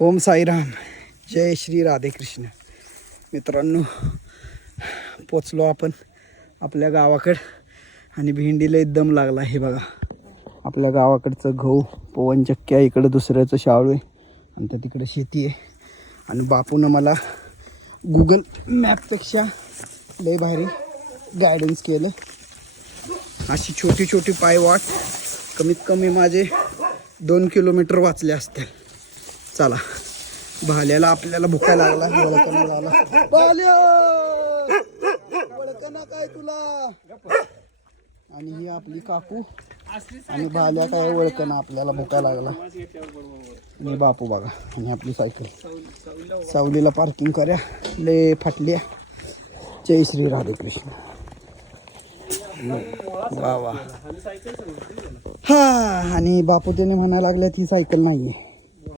ओम साईराम, जय श्री राधे कृष्ण. मित्रांनो, पोचलो आपण आपल्या गावाकडं आणि भेंडीला एकदम लागला. हे बघा आपल्या गावाकडचं गहू, पवनचक्क्या, इकडं दुसऱ्याचं शाळू आहे आणि त्या तिकडे शेती आहे. आणि बापूनं मला गुगल मॅपपेक्षा लय भारी गायडन्स केलं. अशी छोटी छोटी पायवाट कमीत कमी माझे 2 किलोमीटर वाचले असतील. चला, भाल्याला आपल्याला भुका लागला. वळकणा झाला. भाल्या वळकणा काय तुला? आणि ही आपली काकू आणि भाल्या काय वळकणा, आपल्याला भुका लागला. आणि बापू बघा, आणि आपली सायकल सावलीला पार्किंग करा. ले फाटली. जय श्री राधे कृष्ण. वा वा. हा, आणि बापू त्याने म्हणायला लागल्यात ही सायकल नाहीये.